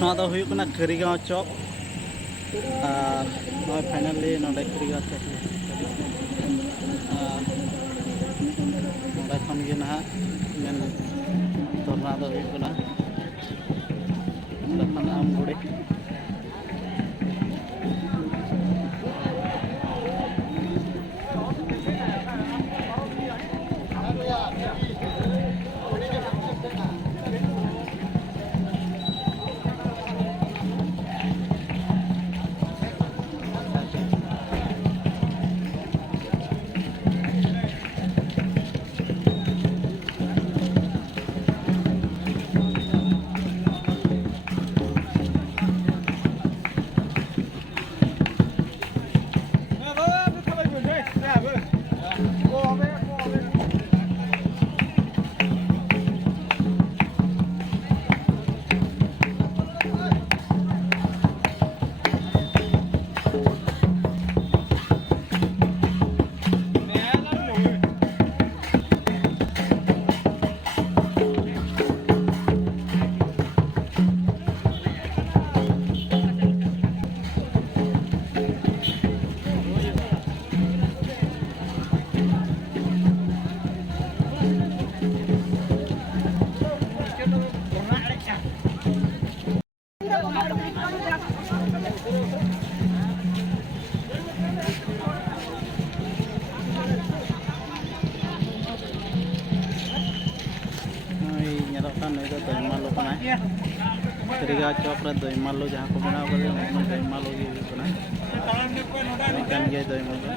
ᱱᱚᱣᱟ ᱫᱚ ᱦᱩᱭᱩᱜ ᱠᱟᱱᱟ ᱠᱟᱹᱨᱤᱜᱟᱸᱣ ᱪᱚᱠ ᱟᱨ ᱱᱚᱜᱼᱚᱭ ᱯᱷᱟᱭᱱᱟᱞᱤ ᱱᱚᱰᱮ ᱠᱟᱹᱨᱤᱜᱟᱸᱣ ᱪᱚᱠ ᱟᱨ ᱱᱚᱰᱮ ᱠᱷᱚᱱ ᱜᱮ ᱱᱟᱦᱟᱜ ᱢᱮᱱ ᱫᱷᱚᱨᱱᱟ ᱫᱚ ᱦᱩᱭᱩᱜ ᱠᱟᱱᱟ ᱱᱚᱰᱮ ᱠᱷᱚᱱ ᱟᱢᱜᱩᱲᱤ Karigaw Chowk ᱨᱮ ᱫᱚᱭᱢᱟᱞᱩ ᱡᱟᱦᱟᱸ ᱠᱚ ᱵᱮᱱᱟᱣ ᱠᱟᱫᱟ ᱚᱱᱟ ᱫᱚᱭᱢᱟᱞᱩ ᱜᱮ ᱦᱩᱭᱩᱜ ᱠᱟᱱᱟ ᱢᱤᱫᱴᱟᱝ ᱜᱮ ᱫᱚᱭᱢᱟᱞᱩ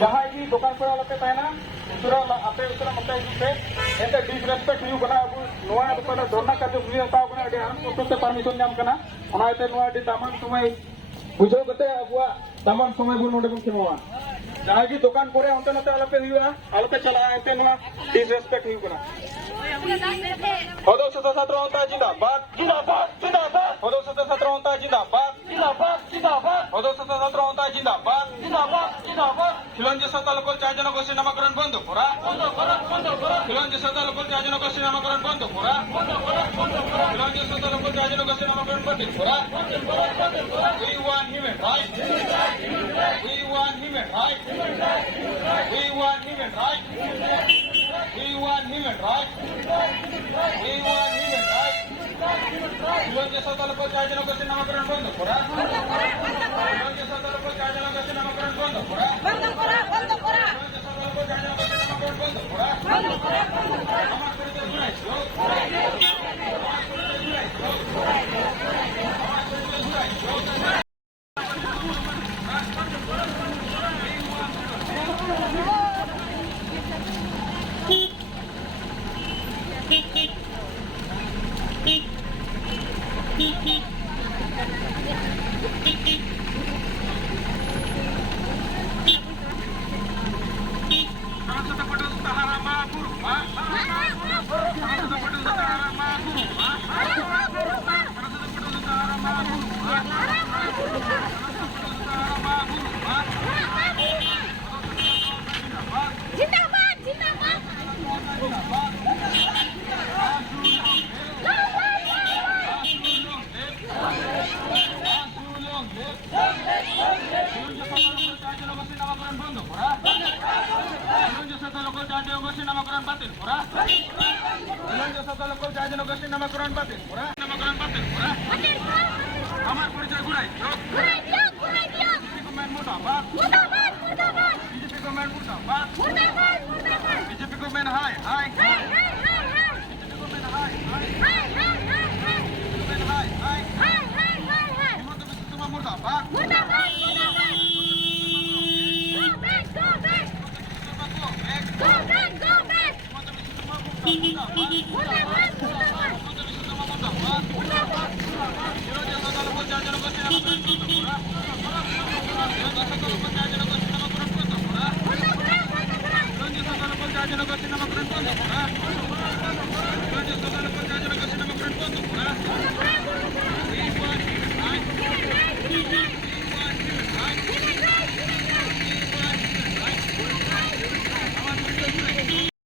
जहाँ की दुकान पर वाला पे पहना दूसरा आपे उतना मत पे ऐसे डिसरेस्पेक्ट हुई बना अब नोआ दुकान धरना का जो हुई होता है अभी हम उसको से परमिशन नाम करना हमारे ते नोआ डी दामन समय बुझो कते अब दामन समय बुन नोडे बन खिनवा जहाँ की दुकान करे अंत नते वाला पे हुआ वाला पे चला ऐसे नोआ डिसरेस्पेक्ट हुई बना होदो सता सत्र होता जिंदाबाद जिंदाबाद जिंदाबाद होदो सता सत्र होता जिंदाबाद जिंदाबाद जिंदाबाद होदो सता सत्र होता जिंदाबाद जिंदाबाद जिंदाबाद खिलंजे सता लोकल चार्जन को नामकरण बंद करा खिलंजे सता लोकल चार्जन को नामकरण बंद करा खिलंजे सता लोकल चार्जन को नामकरण बंद करा we want human rights we want human rights we want human rights we want human rights we want human rights Tujuan jasa taluk jangan kasih namakron bondo kora. Tujuan jasa taluk jangan kasih namakron bondo kora. Bando kora, bando kora. Tujuan jasa taluk jangan kasih namakron bondo kora. Bando kora, bando kora. Amat kerja surai. Zindabad, zindabad. Amar Puritai Gurai, Gurai diok, gurai diok. BJP Komen Murtabad, Murtabad, murtabad. BJP Komen Murtabad, Murtabad, murtabad. BJP Komen Hai, Hai, Hai, hai, hai, hai. BJP Komen Hai, Hai. Hai.